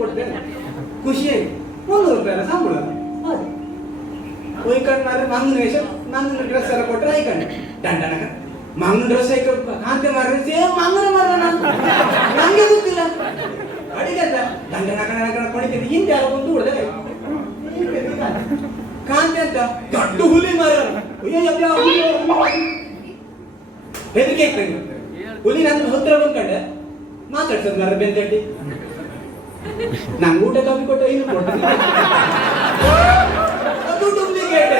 ಕೊಡ್ತೇನೆ ಖುಷಿಯಾಗಿ 300 ರೂಪಾಯಿ ಸಂಬಳ ಒಯ್ಕಂಡ್ರೆ ಮಂಗನ ವೇಷ ಮಂಗನ ಡ್ರೆಸ್ ಎಲ್ಲ ಕೊಟ್ಟರೆ ಐಕಂಡು ದಂಡನಕ ಮಂಗನ ಡ್ರೆಸ್ ಐಕ ಕಾಂತೆ ಮಾರ್ರೆ ಸೇಮ್ ಮಂಗನ ಮಾರ್ರೆ ನಂಗೆ ಗೊತ್ತಿಲ್ಲ ಅಡಿಗೆ ದಂಡನಕ ಕೊಡಿಕೆ ಹಿಂದೆ ಯಾರೋ ಬಂದು ಹೊಡೆದ ಕಾಂತೆ ಅಂತ ದೊಡ್ಡ ಹುಲಿ ಮಾರ ಹೆದರಿಕೆ ಆಗ್ತಂಗೆ ಹುಲಿ ನನ್ನ ಹತ್ರ ಬಂದ್ಕಂಡೆ ಮಾತಾಡ್ಸದ್ ಮಾರ ಬೆಂದಡ್ಡಿ ನಂಗೆ ಊಟ ಕಾಫಿ ಕೊಟ್ಟು ಇನ್ನು ಕೊಡ್ತೀನಿ ಅದು ಡೂಪ್ಲಿಕೇಟ್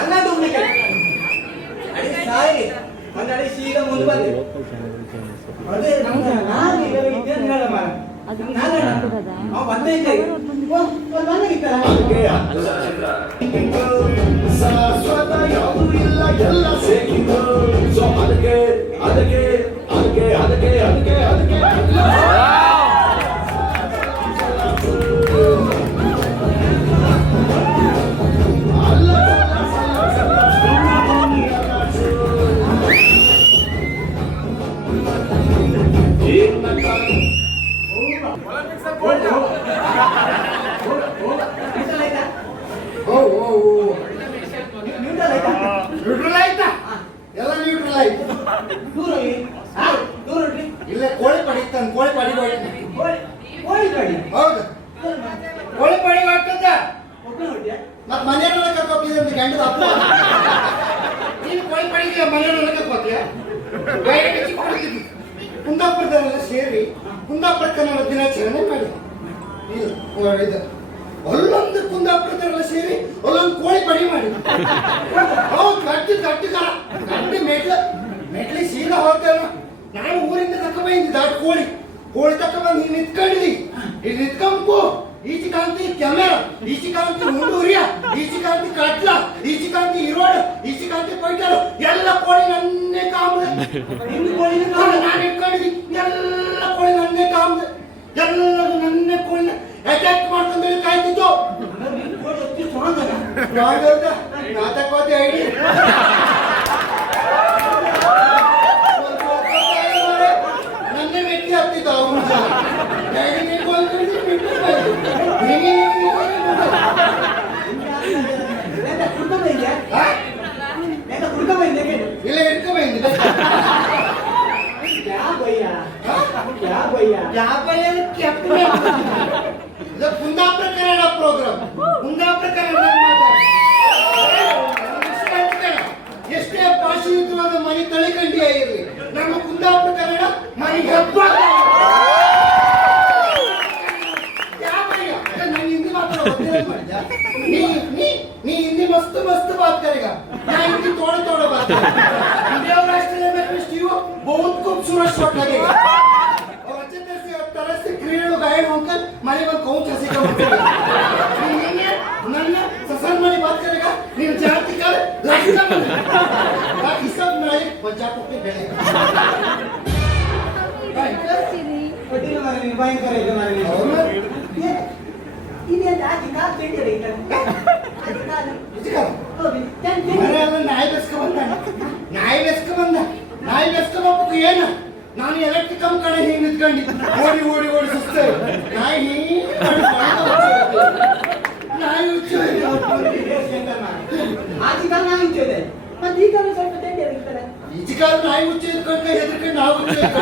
ಎಲ್ಲ ಡೂಪ್ಲಿಕೇಟ್ ಅಡಿಗೆ ಸಾಯಿ ಒಂದು ಅಡಿ ಸೀದಾ ಮುಂದೆ ಬಂದೆ ಅದೇ ನಾನು ಈಗ ಇದ್ದೇನೆ ಹೇಳ ಮಾರ ಶಾಶ್ವತ ಯಾವುದು ಇಲ್ಲ ಎಲ್ಲ ಸೇರಿದ್ದು ಸೊ ಅದಕ್ಕೆ ಅದಕ್ಕೆ ಅದಕ್ಕೆ ಅದಕ್ಕೆ ಅದಕ್ಕೆ ಅದಕ್ಕೆ ಇಲ್ಲೇ ಕೋಳಿ ಪಡಿತಾನೆ ಕೋಳಿ ಪಡಿ ಕೋಳಿ ಕಡಿ ಹೌದು ಕೋಳಿ ಪಡಿ ಮಾಡ್ತದ ಮತ್ ಮನೆಯಲ್ಲ ಕರ್ಕೋತಿದ್ದೆ ಅಂತ ಗಂಡದ ಅಪ್ಪ ನೀನು ಕೋಳಿ ಪಡಿಗೆ ಮನೆಯಲ್ಲ ಕರ್ಕೋತೀಯ ಬೇರೆ ಹೆಚ್ಚಿ ಕೊಡ್ತಿದ್ದಿ ಕುಂದಾಪುರದವರೆಲ್ಲ ಸೇರಿ ಕುಂದಾಪುರ ಕನ್ನಡ ದಿನಾಚರಣೆ ಮಾಡಿ ಇದು ಅಲ್ಲೊಂದು ಕುಂದಾಪುರದವರೆಲ್ಲ ಸೇರಿ ಅಲ್ಲೊಂದು ಕೋಳಿ ಪಡಿ ಮಾಡಿ ಹೌದು ಗಟ್ಟಿ ಗಟ್ಟಿ ಕರ ಗಟ್ಟಿ ಮೆಟ್ಲಿ ಸೀದಾ ಹೋಗ್ತೇವೆ ನಾನು ಊರಿಂದ ತಕ್ಕ ಬಂದಿ ದಾಟ್ ಕೋಳಿ ತಕ್ಕ ಬಂದು ಹಿಂಗೆ ನಿಂತ್ಕೊಂಡಿದ್ದಿ ಇಲ್ಲಿ ನಿಂತ್ಕೊಂಬು ಈಚಿಕಾಂತಿ ಕ್ಯಾಮೆರಾ ಈಚಿಕಾಂತಿ ಮುಂಡೂರಿಯ ಈಚಿಕಾಂತಿ ಕಟ್ಲ ಈಚಿಕಾಂತಿ ಇರೋಡು ಈಚಿಕಾಂತಿ ಪೈಟರು ಎಲ್ಲ ಕೋಳಿ ನನ್ನೇ ಕಾಮ್ದೆ ನಾನು ಇಟ್ಕೊಂಡಿದ್ದಿ ಎಲ್ಲ ಕೋಳಿ ನನ್ನೇ ಕಾಮ್ದೆ ಎಲ್ಲರೂ ನನ್ನೇ ಕೋಳಿನ ಅಟ್ಯಾಕ್ ಮಾಡ್ಕೊಂಡು ಕಾಯ್ತಿತ್ತು ನಾಟಕವಾದಿ ಐಡಿ ನನ್ನೇ ವ್ಯಕ್ತಿ ಆಗ್ತಿದ್ದ ಇಲ್ಲ ಇಟ್ಕೋಬಂದಿದೆ ಕುಂದಾಪುರ ಕನ್ನಡ ಪ್ರೋಗ್ರಾಮ್ ಕುಂದಾಪುರ ಕನ್ನಡ ಎಷ್ಟೇ ಪಾಶಯುತವಾದ ಮನೆ ತಳಿಕಂಡಿ ಆಗಿರಲಿ ನಮ್ಮ ಕುಂದಾಪುರ ಕನ್ನಡ ಮನೆ ಹಬ್ಬ ನೀ ಹಿಂದಿ मस्त मस्त बात करेगा मैं हिंदी थोड़ा थोड़ा बात करेगा राष्ट्रीय में स्टीव बहुत खूबसूरत शॉट लगेगा और अच्छे तरह से क्रिएट गाइड होकर मारे बल कौन कैसे का नन्न ससन वाली बात करेगा नीन जाति कर लाइक बाकी सब मेरे पंजाब पे बैठेगा पटेल मारे निर्वाह करेगा मारे ini ada ajikan beda itu. Ajikan. Oh, dan mana ada naik bus ke mana? Naik bus ke mana? Naik bus ke apa kian na? Nani elektrik kam kade hinggit kandi. Odi suster. Naik ni. Naik ucap. ajikan naik ucap deh. Mati kalau saya peten dia itu. Ajikan naik ucap kan kaya itu kan naik ucap.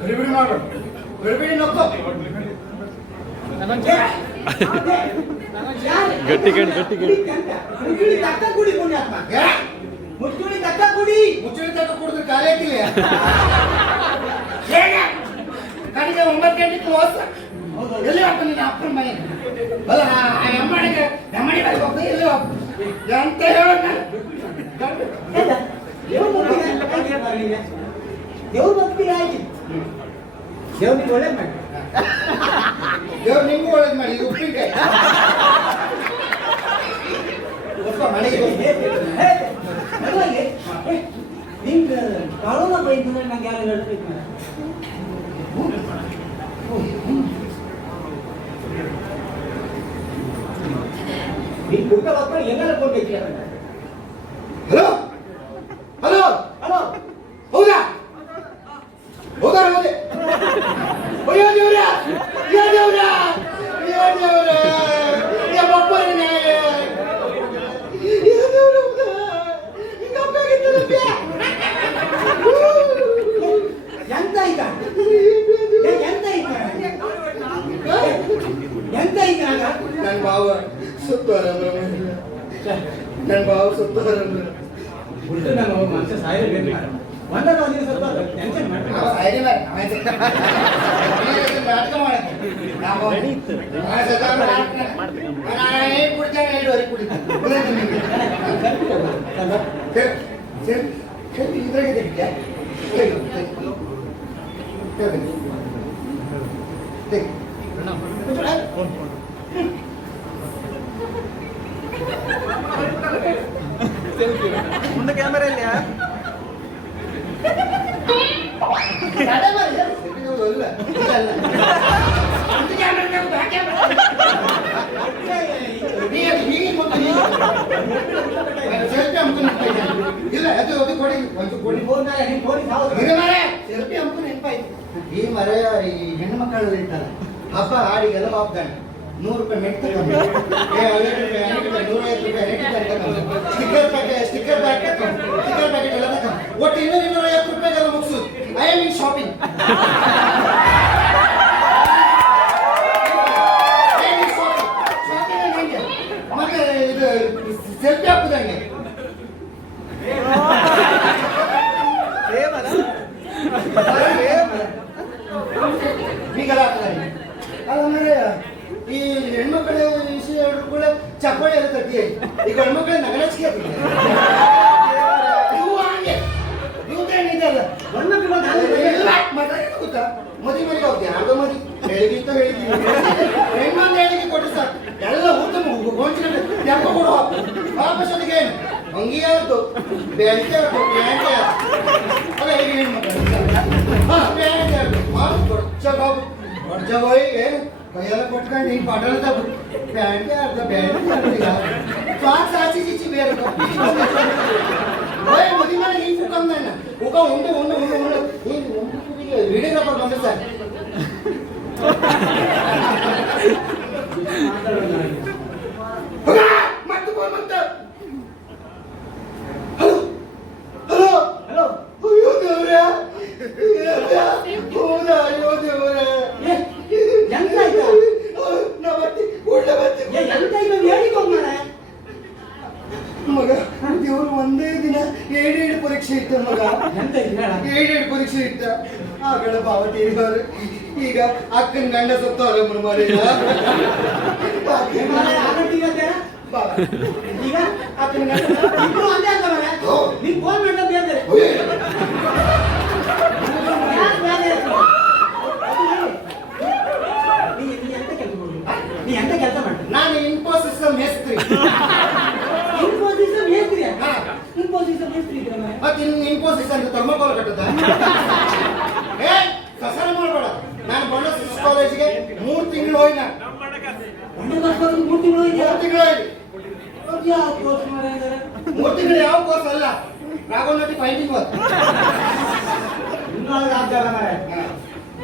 ಗಡಿಬಿಡಿ ಮಾಡು ಗಡಿಬಿಡಿ ನಕ್ಕೋ ಗಟ್ಟಿ ಮುಚ್ಚುಳಿ ತಕ್ಕ ಕುಡಿ ಪುಣ್ಯಾತ್ಮ ಮುಚ್ಚುಳಿ ತಕ್ಕ ಕುಡಿದ್ರೆ ಕಾಲೇ ಹಾಕಿಲ್ಲ ಕಡೆಗೆ 9 ಗಂಟೆ ಕ್ಲೋಸ್ ಎಲ್ಲಿ ಅಪ್ಪ ನಿನ್ನ ಅಪ್ಪನ ಮನೆ ಅಲ್ಲ ನಮ್ಮಡಿ ಹೋಗ್ಬೇಕು ಎಲ್ಲಿ ಅಂತ ಹೇಳೋಣ ದೇವ್ರ ಭಕ್ತಿ ಆಯ್ತು ದೇವ್ರ ನಿಮ್ಗೆ ಒಳ್ಳೇದು ಮಾಡಿ ದೇವ್ರು ನಿಮ್ಗೂ ಒಳ್ಳೇದು ಮಾಡಿ ಉಪ್ಪಿನಕಾಯಿ ಮನೆಗೆ ನಿಮ್ಗೆ ಕಾಳೋನ ಬೈತು ನಂಗೆ ಯಾರು ಹೇಳ್ಬೇಕು ನೀನು ಪುಟ್ಟ ಮಕ್ಕಳು ಎಲ್ಲರೂ ಕೊಡ್ಬೇಕು ಹಲೋ ಹಲೋ ಭಾವ ಸುತ್ತಾರ ನನ್ನ ಭಾವ ಸುತ್ತಾರ ಉಲ್ಟು ನಾನು ಮನುಷ್ಯ ಸಾಯಬೇಕು ಒಂದಾಗ ಒಂದಿನ ಸ್ವಲ್ಪ ಟೆನ್ಷನ್ ಮಾಡಿ ನಾಟಕ ಮಾಡಕ್ಕೆ ಏನ್ ಕುಡಿತಾನೆ 5 ಕುಡಿತಾನೆ ಇದ್ರಾಗೆ ತೆಗಿದ್ಯಾ ಮುಂದೆ ಕ್ಯಾಮರಾ ಇಲ್ಲ ಇಲ್ಲ ಅದು ಕೊಡಿ ಒಂದು ಕೊಡಿ ಸೆಲ್ಫಿ ಅಮ್ಕು ನೆನಪಾಯ್ತು ಈ ಮರ ಈ ಹೆಣ್ಣು ಮಕ್ಕಳು ಇರ್ತಾರ ಹಬ್ಬ ಹಾಡಿಗೆಲ್ಲ ಹೋಗ್ತಾನೆ 100 ರೂಪಾಯಿ ಮೆಟ್ ತಗೊಂಡು 50 ರೂಪಾಯಿ 150 ಸ್ಟಿಕ್ಕರ್ ಪ್ಯಾಕೆಟ್ ಎಲ್ಲ ತಗೊಂಡು ಒಟ್ಟು 250 ರೂಪಾಯಿಗೆಲ್ಲ ಮುಗಿಸು ಐ ಆಮ್ ಇನ್ ಶಾಪಿಂಗ್ ಮತ್ತೆ ಇದು ಸೆಲ್ಫಿ ಹಾಕುದಂಗೆ ಈಗೆಲ್ಲ ಹಾಕ್ತಾರೆ ಅದಾದ್ಮೇಲೆ ಈ ಹೆಣ್ಮಕ್ಳ ವಿಷಯ ಹೇಳಿದ್ರು ಕೂಡ ಚಪ್ಪಾಳೆ ಎಲ್ಲ ತಟ್ಟಿ ಈ ಗಂಡ್ಮಕ್ಳ ನಗರಚಿಕೆ ಗೊತ್ತಾ ಮದುವೆ ಮನೆಗೆ ಹೋಗ್ತೀಯ ಅರ್ಧ ಮದಿ ಹೇಳಿಗಿಂತ ಹೇಳಿದ್ದೀನಿ ಹೆಣ್ಣೊಂದು ಹೇಳಿಕೆ ಕೊಟ್ಟು ಸರ್ ಎಲ್ಲ ಊಟ ಗೋಂಚಿನ ತೆಪ್ಪ ಕೊಡು ವಾಪಸ್ ಅದಕ್ಕೆ ಏನು ಅಂಗಿ ಆಯ್ತು ಬೆಂಕಿ ಆಯ್ತು ಪ್ಯಾಂಟ್ ಅಲ್ಲ ಹೇಗೆ ಹೆಣ್ಮಕ್ಳು ಪ್ಯಾಂಟ್ ಆಯ್ತು ಕೊಡ್ಚ ಹೋಗಿ ಏನು ಕೈಯೆಲ್ಲ ಕೊಟ್ಕೊಂಡು ಹಿಂಗೆ ಪಟಲ ಪ್ಯಾಂಟೇ ಅರ್ಧ ಪ್ಯಾಂಟ್ ಸಾಕು ಸಾಚಿ ಚಿಚ್ಚಿ ಬೇರೆ ಮದುವೆ ಮೇಲೆ ಹಿಂಗೆ ಕುಕ್ಕಂದ ಕುಕ್ಕ ಉಂಡು ಹಿಂಗೆ ವಿಡಿಯೋಗ್ರಾಫರ್ ಬಂದ್ರೆ ಸರ್ ಮತ್ತೆ ಫೋನ್ ಬಂತ ಹಲೋ ಹಲೋ ಹಲೋ ಅಯ್ಯೋ ದೇವ್ರೆ ಅಯ್ಯೋ ದೇವ್ರೆ ಮಗ ದೇವ್ರು ಒಂದೇ ದಿನ 7 ಪರೀಕ್ಷೆ ಇಟ್ಟ ಮಗ 7 ಪರೀಕ್ಷೆ ಇಟ್ಟ ಆಗಳ ಪಾವತಿ ಈಗ ಅಕ್ಕನ ಗಂಡ ಸತ್ತವಲ್ಲ ಮುನ್ಮಾರಿ ಈಗ ಅಕ್ಕನ ನಾನು ಇನ್ಫೋಸಿಸ್ ಮೇಸ್ತ್ರಿ ಮತ್ತೆ ಇನ್ಫೋಸಿಸ್ ಅಂತ ಥರ್ಮೋಕೋಲ್ ಕಟ್ಟದ ಏ ಕಸರ ಮಾಡಬೇಡ ನಾನು ಬಣ್ಣಸಿಸ್ ಕಾಲೇಜಿಗೆ 3 ತಿಂಗಳು ಹೋಯ್ನ 3 ತಿಂಗಳು ಯಾವ ಕೋರ್ಸ್ ಅಲ್ಲ ರಾಘವನಟಿ ಫೈಟಿಂಗ್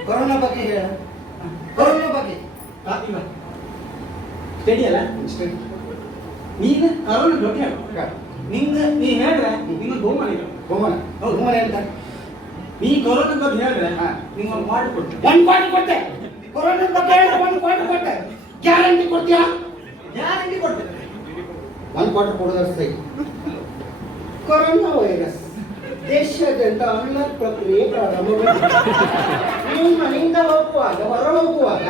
ಕೊರೋನಾ ಬಗ್ಗೆ ಹೇಳ ಕೊರೋನಾ ಬಗ್ಗೆ ಸ್ಟಡಿ ಅಲ್ಲ ನೀನು ಕರೋನಾ ದೊಡ್ಡ ನಿಂಗ ನೀ ಹೇಳ್ರೆ ನಿಂಗೆ ಬಹುಮಾನ ಅಂತ ನೀ ಕೊರೋನಾ ಬಗ್ಗೆ ಹೇಳ್ರೆ ನಿಂಗೆ ಒಂದು ಮಾಡಿ ಕೊಡ್ತೆ 1 ಕೋಟಿ ಕೊಟ್ಟೆ ಕೊರೋನಾ ಬಗ್ಗೆ 1 ಕೋಟಿ ಕೊಟ್ಟೆ ಗ್ಯಾರಂಟಿ ಕೊಡ್ತೀಯಾ ಗ್ಯಾರಂಟಿ ಕೊಡ್ತೆ 1 ಕೋಟಿ ಕೊಡೋದು ಸರಿ ಕೊರೋನಾ ವೈರಸ್ ದೇಶಾದ್ಯಂತ ಅನ್ಲಾಕ್ ಪ್ರಕ್ರಿಯೆ ಪ್ರಾರಂಭವಾಗಿದೆ ನೀವು ಮನೆಯಿಂದ ಹೋಗುವಾಗ ಹೊರ ಹೋಗುವಾಗ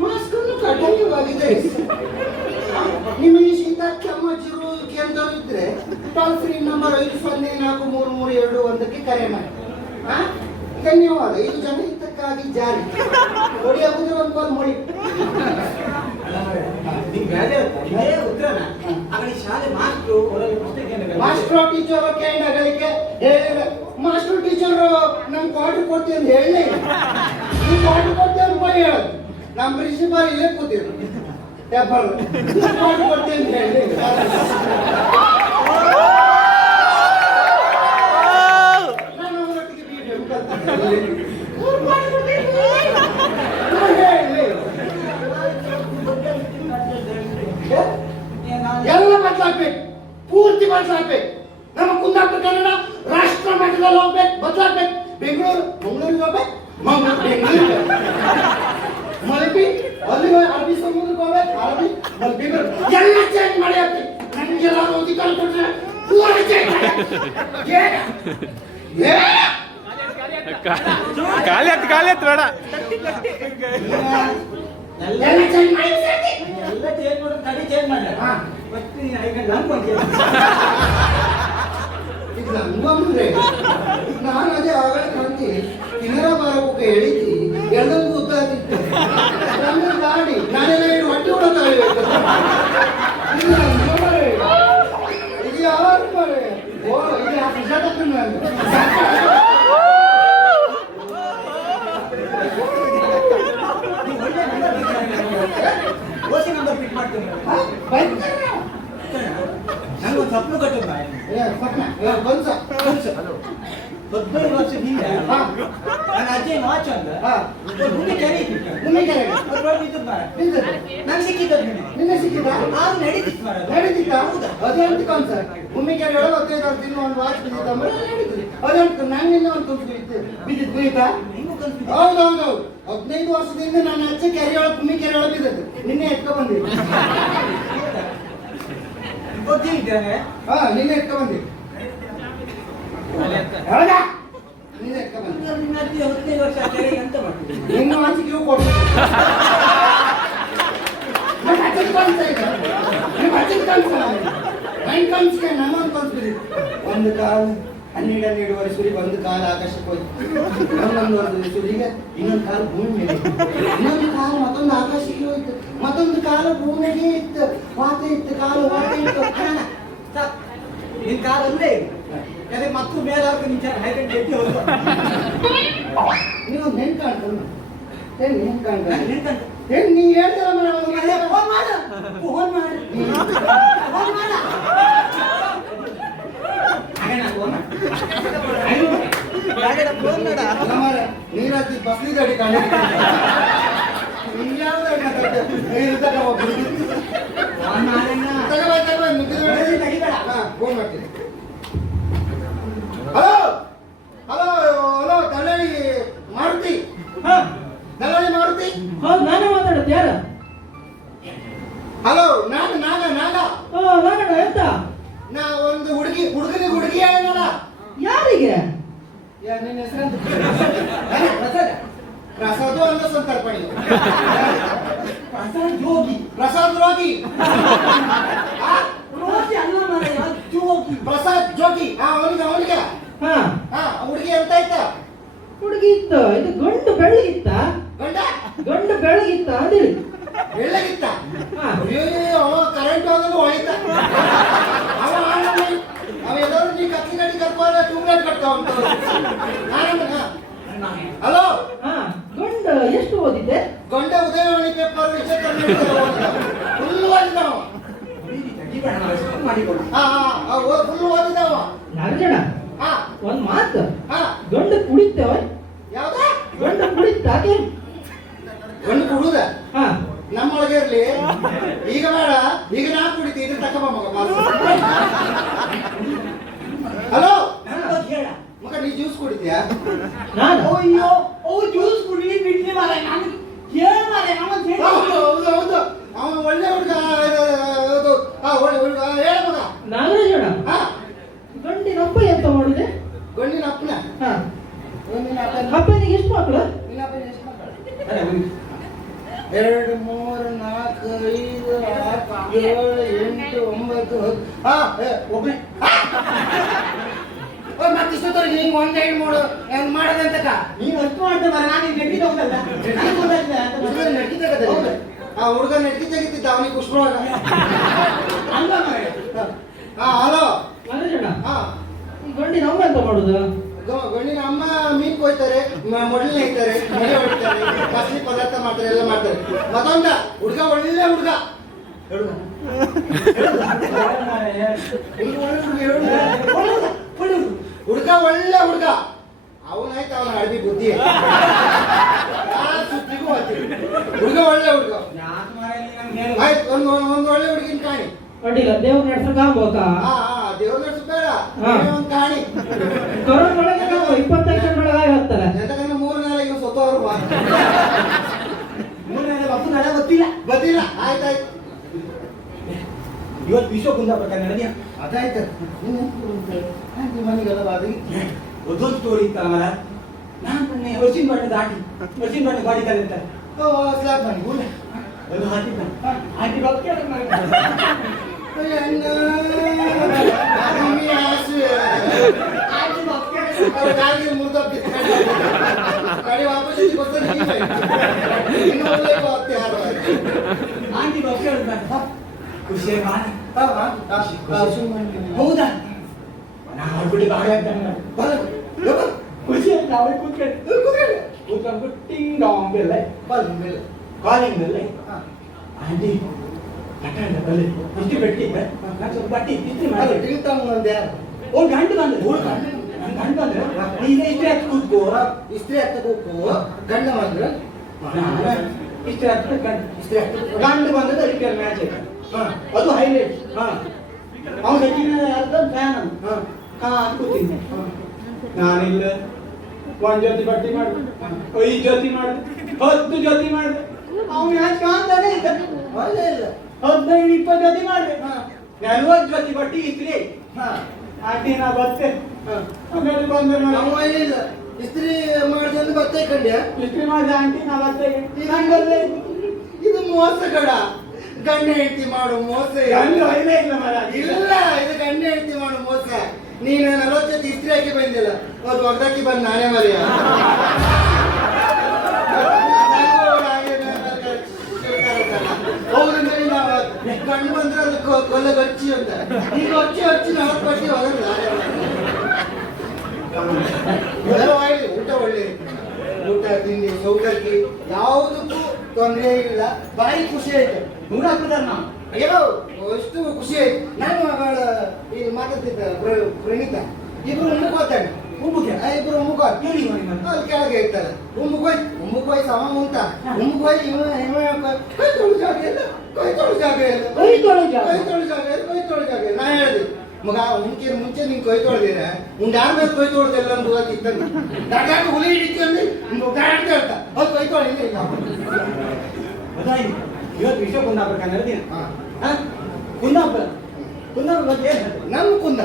ಮಾಸ್ಕ್ ಅನ್ನು ಕಡ್ಡಾಯವಾಗಿ ಧರಿಸಿ ನಿಮಗೆ ಶೀತ ಕೆಮ್ಮು ಜಿರುವಿಕೆ ಅಂತ ಇದ್ರೆ ಟೋಲ್ ಫ್ರೀ ನಂಬರ್ 504332 ಕರೆ ಮಾಡಿ ಧನ್ಯವಾದ. ಇದು ಜನಹಿತಕ್ಕಾಗಿ ಜಾರಿ ಕೊಡಿ ಆಗುದ್ರೆ ಒಂದು ಕಾಲ್ ಮಾಡಿ ಮಾಸ್ಟರ್ ಟೀಚರ್ ಕೇಂದ್ರಗಳಿಗೆ ಮಾಸ್ಟರ್ ಟೀಚರ್ ನಮ್ ಕ್ವಾರ್ಟರ್ ಕೊಡ್ತೀವಿ ಅಂತ ಹೇಳಿ ನೀವು ಕ್ವಾರ್ಟರ್ ಕೊಡ್ತೀವಿ ಅಂತ ಬರೀ ಹೇಳೋದು ನಮ್ಮ ಪ್ರಿನ್ಸಿಪಾಲ್ ಇಲ್ಲೇ ಕೂತಿರು ಕ್ವಾರ್ಟರ್ ಕೊಡ್ತೀವಿ ಅಂತ ಹೇಳಿ ನಾನು ಅವರೊಟ್ಟಿಗೆ ಎಲ್ಲ ಬದಲಾಗ್ಬೇಕು, ಪೂರ್ತಿ ಬದಲಾಗ್ಬೇಕು. ನಮ್ಮ ಕುಂದಾಪುರ ಕನ್ನಡ ರಾಷ್ಟ್ರ ಮಟ್ಟದಲ್ಲಿ ಹೋಗ್ಬೇಕು, ಬದಲಾಗ್ಬೇಕು. ಮಂಗಳೂರಿಗೆ ಹೋಗ್ಬೇಕು, ಬೆಂಗಳೂರಿಗೆ ಮಲ್ಪಿ ಅಲ್ಲಿ ಅರಬ್ಬಿ ಸಮುದ್ರಕ್ಕೆ ಹೋಗ್ಬೇಕು, ಅರಬ್ಬಿ ಎಲ್ಲ ಚೇಂಜ್ ಮಾಡಿ ಹಾಕ್ತಿ ನನಗೆಲ್ಲ ಅಧಿಕಾರ ಕೊಟ್ರೆ ಪೂರ ಚೇಂಜ್ ಖಾಲಿ ಆಯ್ತು ಬೇಡ ಎಲ್ಲ ಚೇಂಜ್ ಮಾಡಿ ಎಲ್ಲ ಚೇಂಜ್ ಮಾಡೋದು ತಡಿ ಚೇಂಜ್ ಮಾಡ್ಲ ಮತ್ತೆ ನೀನು ಐಕಂಡ್ ನಂಗೆ ಇದು ನಂಬಂದ್ರೆ ನಾನು ಅದೇ ಆಗ ಕಂತಿ ಕಿನರ ಬಾರಕ್ಕೆ ಹೇಳಿದ್ದಿ ಎಲ್ಲರಿಗೂ ಗೊತ್ತಾಗ್ತಿತ್ತು ನನ್ನ ಗಾಡಿ ನಾನೆಲ್ಲ ಹೇಳಿ ಹೊಟ್ಟೆ ಕೂಡ ತಗೊಳ್ಬೇಕು ಇದು ಯಾರು ಮರೆ ಓ ಇದು ಆ ವಿಷಯ ನಾನು ಓಸಿ ನಂಬರ್ ಫಿಟ್ ಮಾಡ್ತೀನಿ ನಂಗೊಂದು ಸ್ವಪ್ನ ಕಟ್ಟೋದು ಬಂದ್ಸ 15 ವರ್ಷದ ಹಿಂದೆ ನನ್ನ ಅಜ್ಜಿ ವಾಚ್ ಅಂದ ಮುಂದೆ ಕೆರೆ ಇತ್ತು ನಂಗೆ ಸಿಕ್ಕಿದ್ದು ನಿನ್ನೆ ಸಿಕ್ಕಿದ ಆಗ ನಡೀತಿತ್ತು ಮಾರೋದು ನಡೀತಿತ್ತ ಅದೇ ಅಂತ ಕಾನ್ಸರ್ಟ್ ಭೂಮಿಗೆ 75 ದಿನ ಒಂದು ವಾಚ್ ಬಿದ್ದಿತ್ತ ಅದಂತ ನಾನು ನಿನ್ನೆ ಒಂದು ತುಂಬಿತ್ತು ಬಿದ್ದಿತ್ತು ಬೀತಾ ನಿಂಗೂ ಕನ್ಫ್ಯೂಸ್ ಹೌದೌದು 15 ವರ್ಷದಿಂದ ನನ್ನ ಅಜ್ಜಿ ಕೆರೆಯೊಳಗೆ ಭೂಮಿ ಕೆರೆಯೊಳಗೆ ಬಿದ್ದದ್ದು ನಿನ್ನೆ ಎತ್ಕೊ ಬಂದಿದ್ದೆ ಗೊತ್ತಿದ್ದಾನೆ ನಿನ್ನೆ ಎತ್ಕೊ ಬಂದಿ ಹೌದಾ ನಿನ್ನೆ ಎತ್ಕೊ ಬಂದಿ ನಿಮ್ಮ ಅಜ್ಜಿ 15 ವರ್ಷ ಕೆರೆಗೆ ಅಂತ ಮಾಡ್ತಿದ್ದೆ ನಿನ್ನ ವಾಚಿಗೆ ಇವು ಕೊಡು ನನ್ನ ಅಜ್ಜಿಗೆ ಕನ್ಸ ಇದೆ ನಿಮ್ಮ ಅಜ್ಜಿಗೆ ಕನ್ಸ ನನ್ನ ಕನ್ಸಿಗೆ ನನ್ನೊಂದು ಕನ್ಸು ಬಿದ್ದಿತ್ತು ಒಂದು ಕಾಲು 12 ವರ್ಷ ಒಂದು ಕಾಲು ಆಕಾಶಕ್ಕೆ ಹೋಯ್ತು ಒಂದೊಂದು ಸುರಿಗೆ ಇನ್ನೊಂದು ಕಾಲು ಭೂಮಿ ಮೇಲೆ ಇನ್ನೊಂದು ಕಾಲು ಮತ್ತೊಂದು ಆಕಾಶಕ್ಕೆ ಹೋಯ್ತು ಮತ್ತೊಂದು ಕಾಲು ಭೂಮಿಗೆ ಇತ್ತು ವಾತೆ ಇತ್ತು ಕಾಲು ವಾತೆ ಇತ್ತು ನಿನ್ ಕಾಲ ಅಲ್ಲೇ ಅದೇ ಮತ್ತು ಮೇಲಾರ್ಕ ನಿಂಚ ಹೈಕಂಡ್ ಎತ್ತಿ ಹೋದ ನೀವು ನೆನ್ ಕಾಣ್ಕೊಂಡು ನೆನ್ ಕಾಣ್ಕೊಂಡು ನೆನ್ ನೀ ಹೇಳ್ತಾರ ಮರ ಫೋನ್ ಮಾಡು ಫೋನ್ ಮಾಡು ಫೋನ್ ಮಾಡ ನೀರಾತಿ ಬಸ್ಲಿದ ಅಡಿ ಕಾಣ ಫೋನ್ ಮಾಡ್ತೀನಿ ಹಲೋ ಹಲೋ ಹಲೋ ದಳ್ಳಾಳಿ ಮಾರುತಿ ದಳ್ಳಾಳಿ ಮಾರುತಿ ಹೌದು ನಾನೇ ಮಾತಾಡುದು ಯಾರ ಹಲೋ ನಾಗ ನಾಗ ನಾಗ ನಾಗಣ್ಣ ಎಂತ ನಾ ಒಂದು ಹುಡುಗನಿಗೆ ಹುಡುಗಿ ಹೇಳಲ್ಲ ಯಾರಿಗೆ ನಿನ್ನ ಹೆಸರಂತ ಪ್ರಸಾದ್ ಅನ್ನೋ ಸಂತರ್ಪಣಿ ಪ್ರಸಾದ್ ಯೋಗಿ ಪ್ರಸಾದ್ ರೋಗಿ ರೋಗಿ ಅಲ್ಲ ಮಾರಾಯ ಯೋಗಿ ಪ್ರಸಾದ್ ಜೋಗಿ ಅವನಿಗೆ ಹಾ ಹುಡುಗಿ ಅಂತ ಆಯ್ತಾ ಹುಡುಗಿ ಇತ್ತು ಇದು ಗಂಡು ಬೆಳ್ಳಗಿತ್ತ ಗಂಡ ಗಂಡು ಬೆಳ್ಳಗಿತ್ತ ಅಂದೇಳಿ ಬೆಳ್ಳಗಿತ್ತ ಹಾ. ಅಯ್ಯೋ ಅವ ಕರೆಂಟ್ ಹೋಗಲು ಹೊಳಿತ ಅವ ಎಲ್ಲರೂ ನೀ ಕತ್ಲಿ ಗಡಿ ಕರ್ಕೊಂಡು ಟ್ಯೂಬ್ಲೈಟ್ ಕಟ್ತಾವ ಹಲೋ ಹಾ ಗಂಡು ಎಷ್ಟು ಓದಿದ್ದೆ ಗಂಡ ಉದಯವಾಣಿ ಪೇಪರ್ ವಿಚಿತ್ರ ಫುಲ್ ಓದಿದವ ಮಾಡಿಕೊಂಡು ಫುಲ್ ಓದಿದವ ನಾಗಜಣ ಹಾ ಒಂದ್ ಮಾತು ಹಾ ಗಂಡು ಕುಡಿತೇವ ಯಾವ್ದ ಗಂಡು ಕುಡಿತಾಕೆ ಗಂಡು ಕುಡುದ ಹಾ ನಮ್ಮೊಳಗೆ ಇರ್ಲಿ ಈಗ ಬೇಡ ಈಗ ನಾ ಕುಡಿತಿ ಇದ್ರ ತಕ್ಕ ಮಗ ಹಲೋ ಹೇಳ ಮಗ ನೀ ಜ್ಯೂಸ್ ಕುಡಿತೀಯಾ ನಾನು ಅಯ್ಯೋ ಅವ್ರು ಜ್ಯೂಸ್ ಕುಡಿ ಬಿಡ್ಲಿ ಮಾರಾಯ ನಾನು ಹೇಳ ಮಾರಾಯ ನಾನು ಹೌದು ಹೌದು ಅವ ಒಳ್ಳೆ ಹುಡುಗ ಒಳ್ಳೆ ಹುಡುಗ ಹೇಳ ಮಗ ನಾಗರಾಜಣ ಹಾ ಗಂಡಿನಪ್ಪ ಎಂತ ಮಾಡಿದೆ ಗಂಡಿನ ಅಪ್ಪನ ಹಾ ಗಂಡಿನ ಅಪ್ಪನ ಅಪ್ಪನಿಗೆ ಎಷ್ಟು ಮಕ್ಕಳು ನಿನ್ನ ಅಪ್ಪನ ಎಷ್ಟು ಮಕ್ಕಳು 2 3 4 5 6 7 8 9 ಹಾ ಒಬ್ಬನೇ ಮತ್ತಿಷ್ಟೊತ್ತವರೆಗೆ ಹಿಂಗೆ 1 2 3 ಹೆಂಗ್ ಮಾಡೋದಂತಕ ನೀನು ಅಷ್ಟು ಮಾಡ್ತಾ ಮಾರ ನಾನು ನೆಟ್ಟಿ ತಗೊಂಡಲ್ಲ ನೆಟ್ಟಿ ತೆಗದ ಆ ಹುಡುಗ ನೆಟ್ಟಿ ತೆಗಿತಿದ್ದ ಅವನಿಗೆ ಕುಷ್ಪ್ರವಾಗ ಅಲ್ಲ ಮಾರಾಯ ಹಾ ಹಲೋ ನಾಗರಾಜಣ ಹಾ ಈ ಗಂಡಿನಮ್ಮ ಎಂತ ಮಾಡುದು ಗಂಡಿನ ಅಮ್ಮ ಮೀನ್ ಕೊಯ್ತಾರೆ ಮೊಡಲ್ನ ಇರ್ತಾರೆ ಮನೆ ಹೊಡಿತಾರೆ ಕಸ್ಲಿ ಪದಾರ್ಥ ಮಾಡ್ತಾರೆ ಎಲ್ಲ ಮಾಡ್ತಾರೆ ಮತ್ತೊಂದ ಹುಡುಗ ಒಳ್ಳೆ ಹುಡುಗ ಹುಡುಗ ಒಳ್ಳೆ ಹುಡುಗ ಅವನಾಯ್ತು ಅವನ ಅಡವಿ ಬುದ್ಧಿ ಸುದ್ದಿಗೂ ಹೋಗ್ತೀವಿ ಹುಡುಗ ಒಳ್ಳೆ ಹುಡುಗ ಯಾಕೆ ಮಾರಾಯ ನೀನು ಹೇಳು ಆಯ್ತು ಒಂದು ಒಳ್ಳೆ ಹುಡುಗಿನ ಕಾಣಿ ಅಡ್ಡಿಲ್ಲ ದೇವ್ರ ನಡ್ಸಕ್ ಆಗ್ಬೋಕ ಹಾ ದೇವ್ರ ನಡೆಸ ಬೇಡ ಒಂದು ಕಾಣಿ ಕರೋಡ್ ಒಳಗೆ ನಾವು 25 ಗಂಟೆಯೊಳಗೆ ಹೋಗ್ತಾರೆ ಎಂತಕಂದ್ರೆ 3 4 ಸೊತ್ತವರು ಮೂರನೇ ಬಪ್ಪು ನಡೆ ಗೊತ್ತಿಲ್ಲ ಗೊತ್ತಿಲ್ಲ ಆಯ್ತಾಯ್ತು ಇವತ್ತು ವಿಶ್ವ ಕುಂದಾಪುರ ಕನ್ನಡ ಅದಾಯ್ತು ಮನೆಗೆಲ್ಲ ಬಾದಿ ಅದೊಂದು ಸ್ಟೋರಿ ಇತ್ತಲ್ಲ ಮರ ನಾನು ಮೊನ್ನೆ ವರ್ಷಿನ ಬಣ್ಣ ದಾಟಿ ವರ್ಷಿನ ಬಣ್ಣ ಗಾಡಿ ತಂದಿರ್ತಾರೆ ಸ್ಲಾಬ್ ಮಾಡಿ ಊಳೆ ಅದು ಹಾಕಿದ್ದ ಹಾಕಿ ಬಗ್ಗೆ ಆಂಟಿ ಬಗ್ಗೆ ಖುಷಿಯಾಗಿ ಮಾಡಿ ಹೌದಾ ನಾವು ಬಿಡಿ ಗಾಡಿ ಖುಷಿಯಾಗಿ ನಾವೇ ಕೂತ್ಕೊಂಡು ಟಿಂಗ್ ಡಾಂಗ್ ಬೆಲ್ಲ ಕಾಲಿಂಗ್ ಬೆಲ್ಲ ಆಂಟಿ ಕಟ್ಟಾಡ ಬಲ್ಲಿ ಇಷ್ಟು ಬೆಟ್ಟಿದ್ದೆ ನಾನು ಸ್ವಲ್ಪ ಬಟ್ಟಿ ಇಸ್ತ್ರಿ ಮಾಡಿ ಓ ಗಂಟು ಬಂದ್ರೆ ನನ್ನ ಗಂಟು ಬಂದ್ರೆ ಈಗ ಇಸ್ತ್ರಿ ಹತ್ತು ಕೂತ್ಕೋ ಇಸ್ತ್ರಿ ಹತ್ತ ಕೂತ್ಕೋ ಗಂಡ ಬಂದ್ರೆ ಇಸ್ತ್ರಿ ಹತ್ತು ಗಂಟು ಬಂದ್ರೆ ಅದಕ್ಕೆ ಮ್ಯಾಚ್ ಆಯ್ತು ಅದು ಹೈಲೈಟ್ ಅವ್ನು ಹೆಚ್ಚಿನ ಯಾರ್ದು ಫ್ಯಾನ್ ಅಂತ ಕೂತಿದ್ದೆ ನಾನಿಲ್ಲ ಒಂದ್ ಜೊತೆ ಬಟ್ಟಿ ಮಾಡು 5 ಜೊತೆ ಮಾಡು 10 ಜೊತೆ ಮಾಡು ಅವ್ನು ಮ್ಯಾಚ್ ಕಾಣ್ತಾನೆ ಇದ್ದ ಇಲ್ಲ 15-20 ಜೊತೆ ಮಾಡ್ದೆ 40 ಜೊತೆ ಬಟ್ಟಿ ಇಸ್ತ್ರಿ ಆಂಟಿ ನಾ ಬರ್ತೇ ಆಮೇಲೆ ಬಂದ್ರೆ ನಮ್ಮ ಇಲ್ಲ ಇಸ್ತ್ರಿ ಮಾಡಿದ್ರೆ ಬತ್ತೆ ಕಂಡ್ಯಾ ಇಸ್ತ್ರಿ ಮಾಡಿದೆ ಆಂಟಿ ನಾ ಬರ್ತೇ ನಂಗಲ್ಲೇ ಇದು ಮೋಸ ಕಡ ಗಂಡ ಹೆಂಡತಿ ಮಾಡು ಮೋಸ ಗಂಡು ಐದೇ ಇಲ್ಲ ಮರ ಇಲ್ಲ ಇದು ಗಂಡ ಹೆಂಡತಿ ಮಾಡು ಮೋಸ ನೀನು 40 ಜೊತೆ ಇಸ್ತ್ರಿ ಹಾಕಿ ಬಂದಿಲ್ಲ ಅದು ಒಗ್ದಾಕಿ ಬಂದು ನಾನೇ ಮರಿಯ ಹೌದಂದ್ರೆ ನಾವು ಗಂಡು ಬಂದ್ರೆ ಅದು ಕೊಲ್ಲ ಗಚ್ಚಿ ಅಂತ ಈಗ ಹಚ್ಚಿ 40 ಪಟ್ಟಿ ಹೋಗಲ್ಲ ಊಟ ಒಳ್ಳೆ ಊಟ ತಿಂಡಿ ಸೌಕರ್ಯ ಯಾವುದಕ್ಕೂ ತೊಂದರೆ ಇಲ್ಲ ಬಾಯಿ ಖುಷಿ ಆಯ್ತು ನಾವು ಏನೋ ಅಷ್ಟು ಖುಷಿ ಆಯ್ತು ನಾನು ಅವಳ ಈಗ ಮಾತಾಡ್ತಿದ್ದ ಪ್ರಣೀತ ಇಬ್ರು ಮುಕ್ಕೋತಾನೆ ಇಬ್ರು ಮುಖ ಹೇಳಿ ಅಲ್ಲಿ ಕೆಳಗೆ ಇರ್ತಾರೆ ಉಮ್ಮುಕೋಯ್ ಸಮ ಮುಂತ ಉಮ್ಮುಕೋಯ್ ಕೈ ತೊಳು ಜಾಗ ಇಲ್ಲ ಕೈ ತೊಳು ಜಾಗ ಇಲ್ಲ ಕೈ ತೊಳು ಜಾಗ ಕೈ ತೊಳು ಜಾಗ ಇಲ್ಲ ನಾ ಹೇಳಿದೆ ಮಗ ಮುಂಚೆ ನೀನ್ ಕೈ ತೊಳೆದಿರ ಯಾರ ಮೇಲೆ ಕೈ ತೊಳ್ದಿಲ್ಲ ಅಂತ ಗೊತ್ತಿದ್ದಂಗೆ ದಾಟಾಗ ಹುಲಿ ಹಿಡಿತು ಅಂದ್ರೆ ದಾಡ್ತಾ ಇರ್ತ ಅದು ಕೈ ತೊಳಿಲ್ಲ ಈಗ ಇವತ್ತು ವಿಶ್ವ ಕುಂದಾಪುರ ಕನ್ನಡ ದಿನ ಕುಂದಾಪುರ ಬಗ್ಗೆ ನಮ್ಮ ಕುಂದ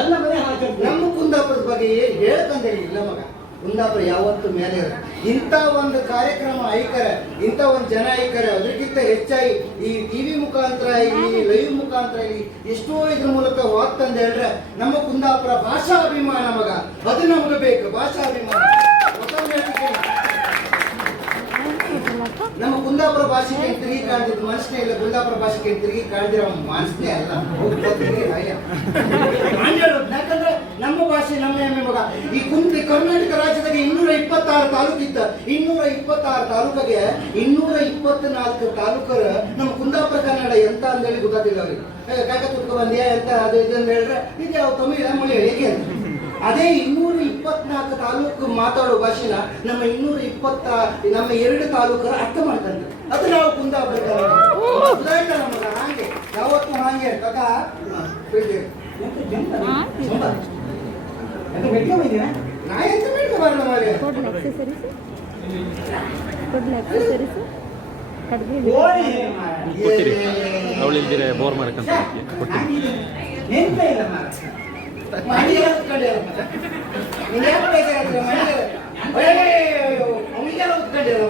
ಎಲ್ಲ ಮನೆ ಹಾಕಿ ನಮ್ಮ ಕುಂದಾಪುರದ ಬಗ್ಗೆ ಹೇಳ್ಕಂದ್ರೆ ಇಲ್ಲ ಮಗ ಕುಂದಾಪುರ ಯಾವತ್ತು ಮೇಲೆ ಇರುತ್ತೆ ಇಂಥ ಒಂದು ಕಾರ್ಯಕ್ರಮ ಐಕರ ಇಂಥ ಒಂದು ಜನ ಐಕರ ಅದಕ್ಕಿಂತ ಹೆಚ್ಚಾಗಿ ಈ ಟಿವಿ ಮುಖಾಂತರ ಈ ಲೈವ್ ಮುಖಾಂತರ ಈ ಎಷ್ಟೋ ಇದ್ರ ಮೂಲಕ ಹೋಗ್ತಂದ ಹೇಳ್ರೆ ನಮ್ಮ ಕುಂದಾಪುರ ಭಾಷಾಭಿಮಾನ ಮಗ ಅದು ನಮ್ಗೆ ಬೇಕು ಭಾಷಾಭಿಮಾನ ನಮ್ಮ ಕುಂದಾಪುರ ಭಾಷೆಗೆ ತಿರುಗಿ ಕಾಣ್ತಿದ್ದು ಮನುಷ್ಯನೇ ಇಲ್ಲ ಕುಂದಾಪುರ ಭಾಷೆಗೆ ತಿರುಗಿ ಕಾಣ್ದಿರೋ ಮನುಷ್ಯನೇ ಅಲ್ಲ ಯಾಕಂದ್ರೆ ನಮ್ಮ ಭಾಷೆ ನಮ್ಮ ಹೆಮ್ಮೆ ಮಗ ಈ ಕರ್ನಾಟಕ ರಾಜ್ಯದಾಗ 226 ತಾಲೂಕಿತ್ತ 226 ತಾಲೂಕಿಗೆ 224 ತಾಲೂಕರ ನಮ್ಮ ಕುಂದಾಪುರ ಕನ್ನಡ ಎಂತ ಅಂತೇಳಿ ಗೊತ್ತಾಗಿಲ್ಲ ಅವ್ರಿಗೆ ಕಾಕ ತುರ್ಕ ಬಂದ್ಯಾ ಎಂತ ಅದು ಇದನ್ನ ಹೇಳ್ರೆ ಇದು ಯಾವ ತಮಿಳ ಮொழி ಹೇಗೆ ಅಂತ ಅದೇ 224 ತಾಲೂಕು ಮಾತಾಡೋ ಭಾಷೆನ ನಮ್ಮ 220 ನಮ್ಮ 2 ತಾಲೂಕರ ಅರ್ಥ ಮಾಡ್ತಾರೆ ಅದು ನಾವು ಕುಂದಾಪುರ ನಮಗ ಹಾಗೆ ಯಾವತ್ತು ಹಾಗೆ ಕಾಕ ನಾ ಎಂತ ಬೇಡ ಬರಲ್ಲ ಮಾರ್ರೆ ಕೊಟ್ಟಿರಿ ಅವಳಿಲ್ದಿರೆ ಬೋರ್ ಮಾಡ್ಕಂತ ಕೊಟ್ಟಿರಿ ನೆನ್ಪೇ ಇಲ್ಲ ಮಾರ ಮನೆಗೆ ಉತ್ಕೊಂಡಿಲ್ಲ ನೀನು ಯಾಕೆ ಬೇಕಾಗಿಲ್ಲ ಮನೆಗೆ ಉತ್ಕೊಂಡಿಲ್ಲ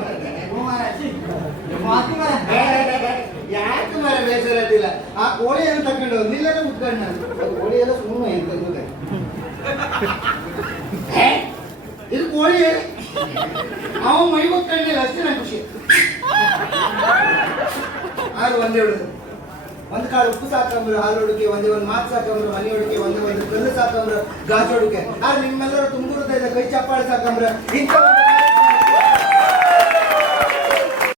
ಯಾಕೆ ಮರ ಬೇಸರತ್ತಿಲ್ಲ ಆ ಕೋಳಿಯನ್ನು ತಕೊಂಡು ಒಂದಿಲ್ಲ ಉತ್ಕೊಂಡು ನಾನು ಕೋಳಿ ಎಲ್ಲ ಸುಮ್ಮನೆ ಎಂತ ಇದು ಕೋಳಿ ಅವ ಮೈ ಉತ್ಕೊಂಡಿಲ್ಲ ಅಷ್ಟೇ ನಂಗೆ ಖುಷಿ ಆಗ ಒಂದೇ ಹೇಳುದು ಒಂದು ಕಾಳು ಉಪ್ಪು ಸಾಕಂಬ್ರು ಹಾಲು ಹುಡುಕಿ ಒಂದೇ ಒಂದು ಮಾತು ಸಾಕಂಬ್ರು ಮನೆ ಹುಡುಕಿ ಒಂದೇ ಒಂದು ಕಲ್ಲು ಸಾಕಂಬ್ರು ಗಾಜು ಹುಡುಕೆ ಆದ್ರೆ ನಿಮ್ಮೆಲ್ಲರೂ ತುಂಬುರದ ಕೈ ಚಪ್ಪಾಳೆ ಸಾಕಂಬ್ರು ಇಂಥ